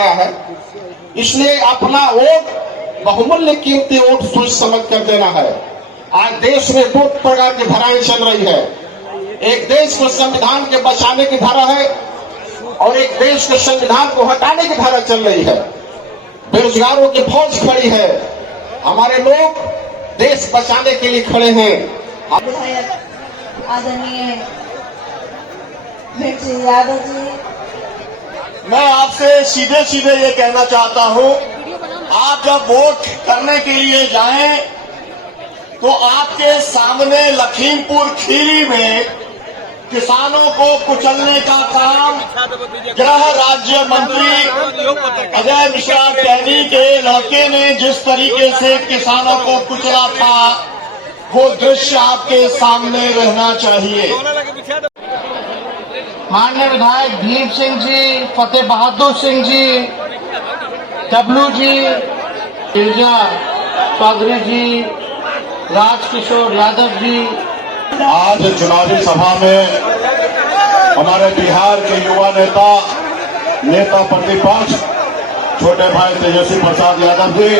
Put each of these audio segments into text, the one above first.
गया है, इसलिए अपना वोट, बहुमूल्य कीमती वोट सोच समझ कर देना है। आज देश में दो प्रकार की धाराएं चल रही है। एक देश को संविधान के बचाने की धारा है और एक देश के संविधान को हटाने की धारा चल रही है। बेरोजगारों की फौज खड़ी है, हमारे लोग देश बचाने के लिए खड़े हैं। विधायक आदरणीय भेंट सिंह यादव जी, मैं आपसे सीधे सीधे ये कहना चाहता हूं, आप जब वोट करने के लिए जाएं तो आपके सामने लखीमपुर खीरी में किसानों को कुचलने का काम गृह राज्य मंत्री अजय मिश्रा टहनी के लड़के ने जिस तरीके से किसानों को कुचला था, वो दृश्य आपके सामने रहना चाहिए। माननीय विधायक भीम सिंह जी, फतेह बहादुर सिंह जी, डब्लू जी, गिरजा चौधरी जी, राजकिशोर यादव जी। आज चुनावी सभा में हमारे बिहार के युवा नेता प्रतिपक्ष छोटे भाई तेजस्वी प्रसाद यादव जी,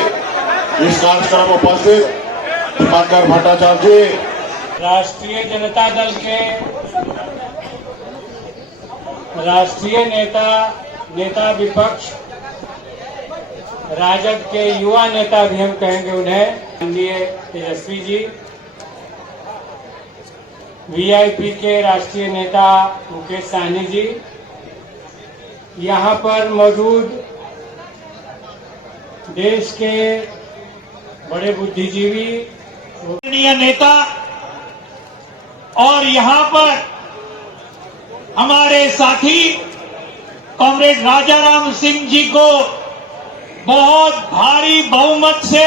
इस कार्यक्रम में उपस्थित दीपांकर भट्टाचार्य जी, राष्ट्रीय जनता दल के राष्ट्रीय नेता विपक्ष, राजद के युवा नेता भी हम कहेंगे उन्हें, माननीय तेजस्वी जी, वीआईपी के राष्ट्रीय नेता मुकेश सहनी जी, यहाँ पर मौजूद देश के बड़े बुद्धिजीवी नेता और यहाँ पर हमारे साथी कॉमरेड राजाराम सिंह जी को बहुत भारी बहुमत से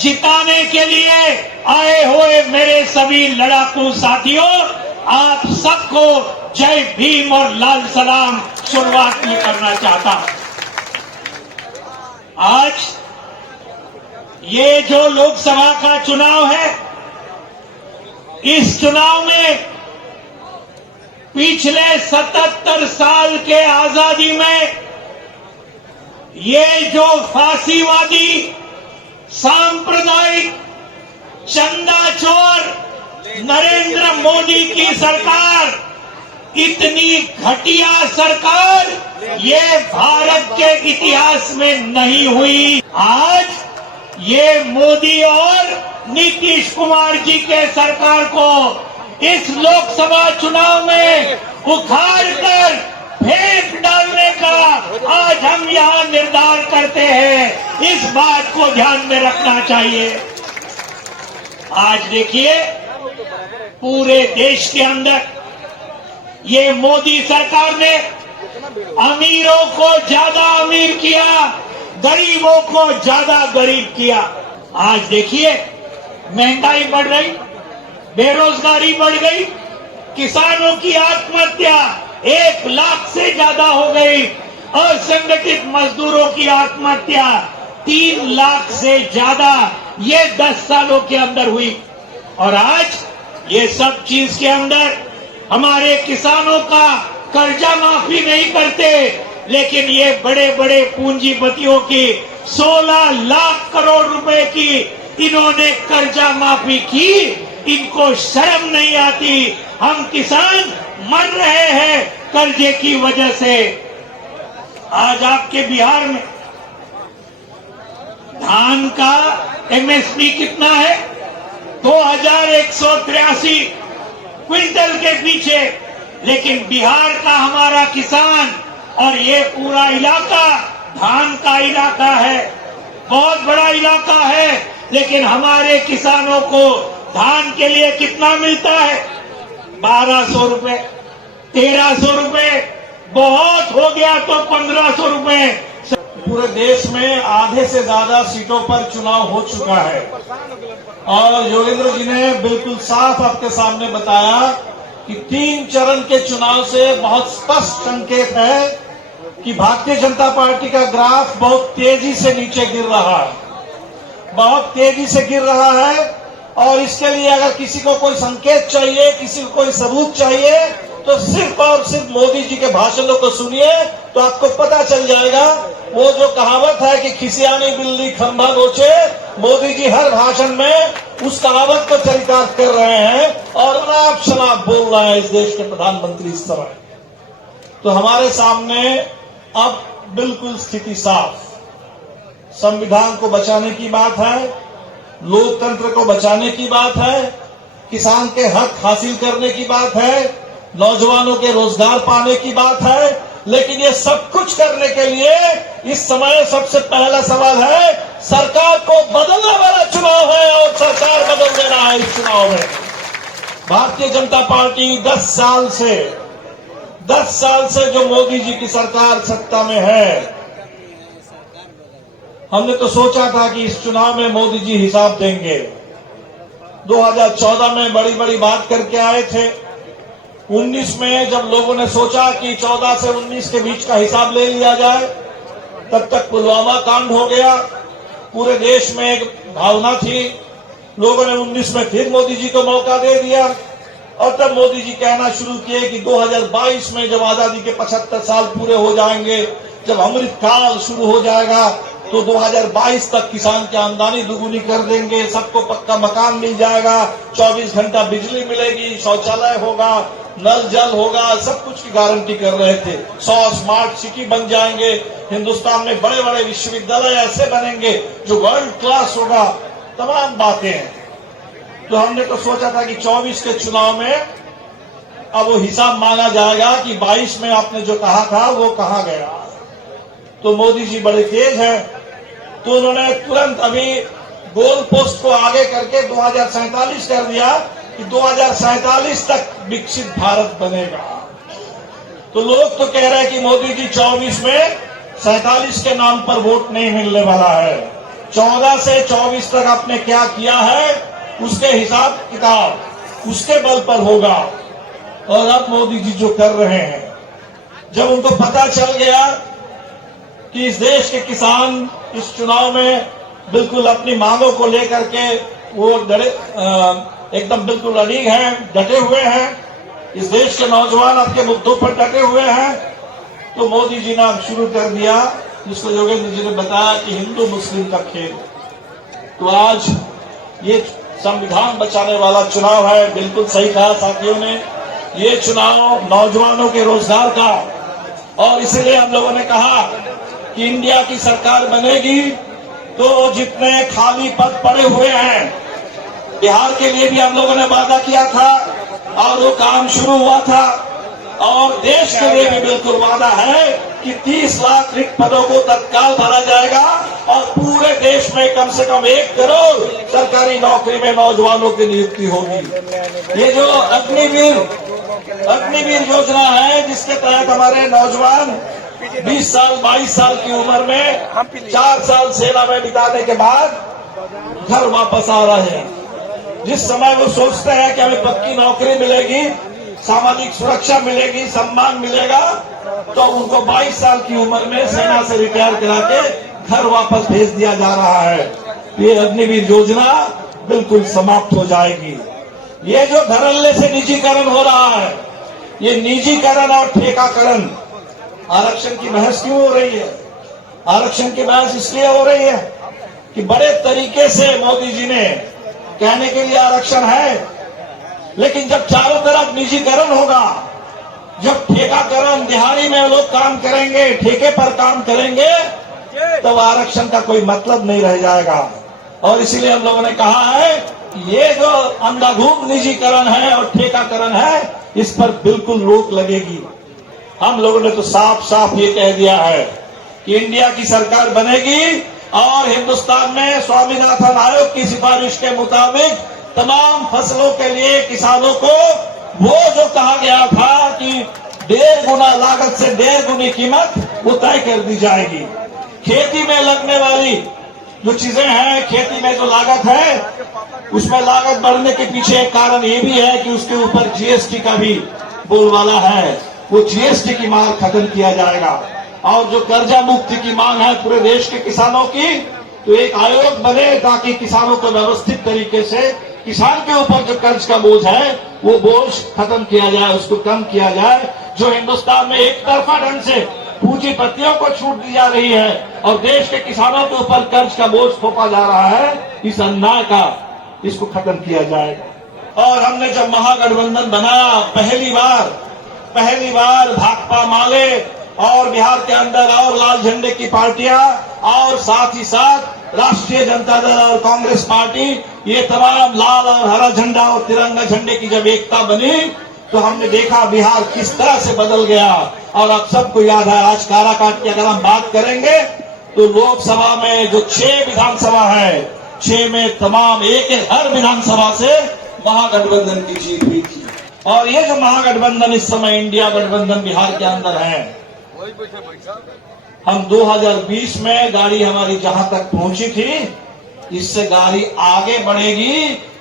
जिताने के लिए आए हुए मेरे सभी लड़ाकू साथियों, आप सबको जय भीम और लाल सलाम शुरुआत में करना चाहता हूं। आज ये जो लोकसभा का चुनाव है, इस चुनाव में पिछले 77 साल के आजादी में ये जो फांसीवादी सांप्रदायिक चंदाचोर नरेंद्र मोदी की सरकार, इतनी घटिया सरकार ये भारत के इतिहास में नहीं हुई। आज ये मोदी और नीतीश कुमार जी के सरकार को इस लोकसभा चुनाव में उखाड़ कर फेंक डालने का आज हम यहाँ निर्धार करते हैं। इस बात को ध्यान में रखना चाहिए। आज देखिए, पूरे देश के अंदर ये मोदी सरकार ने अमीरों को ज्यादा अमीर किया, गरीबों को ज्यादा गरीब किया। आज देखिए, महंगाई बढ़ रही, बेरोजगारी बढ़ गई, किसानों की आत्महत्या 1 लाख से ज्यादा हो गई, असंगठित मजदूरों की आत्महत्या 3 लाख से ज्यादा ये 10 सालों के अंदर हुई। और आज ये सब चीज के अंदर हमारे किसानों का कर्जा माफी नहीं करते, लेकिन ये बड़े बड़े पूंजीपतियों की 16 लाख करोड़ रुपए की इन्होंने कर्जा माफी की। इनको शर्म नहीं आती। हम किसान मर रहे हैं कर्जे की वजह से। आज आपके बिहार में धान का एमएसपी कितना है? 2183 क्विंटल के पीछे। लेकिन बिहार का हमारा किसान और ये पूरा इलाका धान का इलाका है, बहुत बड़ा इलाका है, लेकिन हमारे किसानों को धान के लिए कितना मिलता है? 1200 रुपए, 1300 रुपए, बहुत हो गया तो 1500 रुपए। पूरे देश में आधे से ज्यादा सीटों पर चुनाव हो चुका है और योगेंद्र जी ने बिल्कुल साफ आपके सामने बताया कि 3 चरण के चुनाव से बहुत स्पष्ट संकेत है कि भारतीय जनता पार्टी का ग्राफ बहुत तेजी से नीचे गिर रहा है, बहुत तेजी से गिर रहा है। और इसके लिए अगर किसी को कोई संकेत चाहिए, किसी को कोई सबूत चाहिए, तो सिर्फ और सिर्फ मोदी जी के भाषणों को सुनिए तो आपको पता चल जाएगा। वो जो कहावत है कि खिसियानी बिल्ली खंभा नोचे, मोदी जी हर भाषण में उस कहावत को चरितार्थ कर रहे हैं और अनाप शनाप बोल रहा है इस देश के प्रधानमंत्री इस समय। तो हमारे सामने अब बिल्कुल स्थिति साफ, संविधान को बचाने की बात है, लोकतंत्र को बचाने की बात है, किसान के हक हासिल करने की बात है, नौजवानों के रोजगार पाने की बात है। लेकिन ये सब कुछ करने के लिए इस समय सबसे पहला सवाल है, सरकार को बदलने वाला चुनाव है और सरकार बदल देना है इस चुनाव में। भारतीय जनता पार्टी 10 साल से जो मोदी जी की सरकार सत्ता में है, हमने तो सोचा था कि इस चुनाव में मोदी जी हिसाब देंगे। 2014 में बड़ी बड़ी बात करके आए थे। 19 में जब लोगों ने सोचा कि 14 से 19 के बीच का हिसाब ले लिया जाए, तब तक पुलवामा कांड हो गया। पूरे देश में एक भावना थी, लोगों ने 19 में फिर मोदी जी को मौका दे दिया और तब मोदी जी कहना शुरू किए कि 2022 में जब आजादी के 75 साल पूरे हो जाएंगे, जब अमृत काल शुरू हो जाएगा, तो 2022 तक किसान की आमदनी दुगुनी कर देंगे, सबको पक्का मकान मिल जाएगा, 24 घंटा बिजली मिलेगी, शौचालय होगा, नल जल होगा, सब कुछ की गारंटी कर रहे थे। 100 स्मार्ट सिटी बन जाएंगे, हिंदुस्तान में बड़े बड़े विश्वविद्यालय ऐसे बनेंगे जो वर्ल्ड क्लास होगा, तमाम बातें हैं। तो हमने तो सोचा था कि 24 के चुनाव में अब वो हिसाब मांगा जाएगा कि 22 में आपने जो कहा था वो कहां गया। तो मोदी जी बड़े तेज हैं, तो उन्होंने तुरंत अभी गोल पोस्ट को आगे करके 2047 कर दिया कि 2047 तक विकसित भारत बनेगा। तो लोग तो कह रहे हैं कि मोदी जी 24 में 47 के नाम पर वोट नहीं मिलने वाला है। 14 से 24 तक आपने क्या किया है उसके हिसाब किताब उसके बल पर होगा। और अब मोदी जी जो कर रहे हैं, जब उनको पता चल गया कि इस देश के किसान इस चुनाव में बिल्कुल अपनी मांगों को लेकर के वो एकदम बिल्कुल अड़िग हैं, डटे हुए हैं, इस देश के नौजवान आपके मुद्दों पर डटे हुए हैं, तो मोदी जी ने अब शुरू कर दिया जिसको योगेंद्र जी ने बताया कि हिंदू मुस्लिम का खेल। तो आज ये संविधान बचाने वाला चुनाव है, बिल्कुल सही कहा साथियों ने, ये चुनाव नौजवानों के रोजगार का, और इसलिए हम लोगों ने कहा कि इंडिया की सरकार बनेगी तो जितने खाली पद पड़े हुए हैं, बिहार के लिए भी हम लोगों ने वादा किया था और वो काम शुरू हुआ था, और देश के लिए भी बिल्कुल वादा है कि 30 लाख रिक्त पदों को तत्काल भरा जाएगा और पूरे देश में कम से कम 1 करोड़ सरकारी नौकरी में नौजवानों की नियुक्ति होगी। ये जो अग्निवीर योजना है, जिसके तहत हमारे नौजवान 20 साल 22 साल की उम्र में 4 साल सेना में बिताने के बाद घर वापस आ रहे हैं। जिस समय वो सोचते हैं कि हमें पक्की नौकरी मिलेगी, सामाजिक सुरक्षा मिलेगी, सम्मान मिलेगा, तो उनको 22 साल की उम्र में सेना से रिटायर करा के घर वापस भेज दिया जा रहा है। ये अग्निवीर योजना बिल्कुल समाप्त हो जाएगी। ये जो धड़ल्ले से निजीकरण हो रहा है, ये निजीकरण और ठेकाकरण, आरक्षण की बहस क्यों हो रही है? आरक्षण की बहस इसलिए हो रही है कि बड़े तरीके से मोदी जी ने कहने के लिए आरक्षण है, लेकिन जब चारों तरफ निजीकरण होगा, जब ठेकाकरण, दिहाड़ी में लोग काम करेंगे, ठेके पर काम करेंगे, तब आरक्षण का कोई मतलब नहीं रह जाएगा। और इसीलिए हम लोगों ने कहा है कि ये जो अंधाधुंध निजीकरण है और ठेकाकरण है, इस पर बिल्कुल रोक लगेगी। हम लोगों ने तो साफ साफ ये कह दिया है कि इंडिया की सरकार बनेगी और हिंदुस्तान में स्वामीनाथन आयोग की सिफारिश के मुताबिक तमाम फसलों के लिए किसानों को वो जो कहा गया था कि 1.5 गुना लागत से 1.5 गुनी कीमत वो तय कर दी जाएगी। खेती में लगने वाली जो चीजें हैं, खेती में जो लागत है, उसमें लागत बढ़ने के पीछे एक कारण ये भी है कि उसके ऊपर जीएसटी का भी बोलबाला है। वो जीएसटी की मांग खत्म किया जाएगा और जो कर्जा मुक्ति की मांग है पूरे देश के किसानों की, तो एक आयोग बने ताकि किसानों को व्यवस्थित तरीके से किसान के ऊपर जो कर्ज का बोझ है वो बोझ खत्म किया जाए, उसको कम किया जाए। जो हिंदुस्तान में एक तरफा ढंग से पूंजीपतियों को छूट दी जा रही है और देश के किसानों के ऊपर कर्ज का बोझ थोपा जा रहा है, इस अन्याय का इसको खत्म किया जाएगा। और हमने जब महागठबंधन बनाया, पहली बार भाकपा माले और बिहार के अंदर और लाल झंडे की पार्टियां और साथ ही साथ राष्ट्रीय जनता दल और कांग्रेस पार्टी, ये तमाम लाल और हरा झंडा और तिरंगा झंडे की जब एकता बनी तो हमने देखा बिहार किस तरह से बदल गया। और अब सबको याद है, आज काराकाट की अगर हम बात करेंगे तो लोकसभा में जो 6 विधानसभा है, 6 में तमाम एक हर विधानसभा से महागठबंधन की जीत हुई थी। और ये जो महागठबंधन इस समय इंडिया गठबंधन बिहार के अंदर है, हम 2020 में गाड़ी हमारी जहां तक पहुंची थी, इससे गाड़ी आगे बढ़ेगी,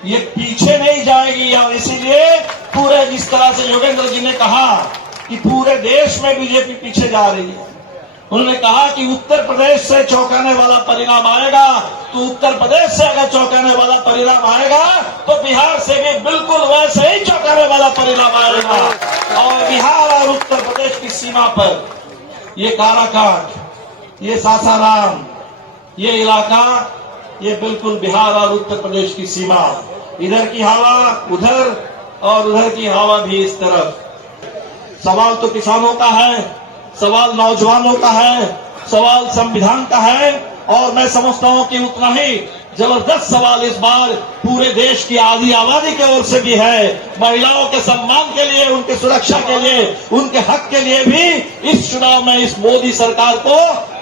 ये पीछे नहीं जाएगी। और इसीलिए पूरे जिस तरह से योगेंद्र जी ने कहा कि पूरे देश में बीजेपी पीछे जा रही है, उन्होंने कहा कि उत्तर प्रदेश से चौंकाने वाला परिणाम आएगा, तो उत्तर प्रदेश से अगर चौंकाने वाला परिणाम आएगा तो बिहार से भी बिल्कुल वैसे ही चौंकाने वाला परिणाम आएगा। और बिहार और उत्तर प्रदेश की सीमा पर ये काराकाट, ये सासाराम, ये इलाका, ये बिल्कुल बिहार और उत्तर प्रदेश की सीमा, इधर की हवा उधर और उधर की हवा भी इस तरफ। सवाल तो किसानों का है, सवाल नौजवानों का है, सवाल संविधान का है। और मैं समझता हूं कि उतना ही जबरदस्त सवाल इस बार पूरे देश की आधी आबादी की ओर से भी है। महिलाओं के सम्मान के लिए, उनके सुरक्षा के लिए, उनके हक के लिए भी इस चुनाव में इस मोदी सरकार को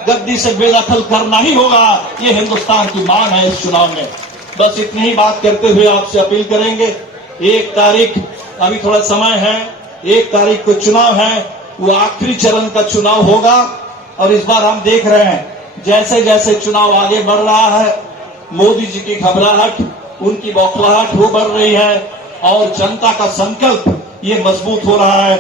गद्दी से बेदखल करना ही होगा। ये हिंदुस्तान की मांग है इस चुनाव में। बस इतनी ही बात करते हुए आपसे अपील करेंगे, 1 तारीख, अभी थोड़ा समय है, 1 तारीख को चुनाव है, वो आखिरी चरण का चुनाव होगा। और इस बार हम देख रहे हैं जैसे जैसे चुनाव आगे बढ़ रहा है, मोदी जी की घबराहट, उनकी बौखलाहट हो बढ़ रही है और जनता का संकल्प ये मजबूत हो रहा है।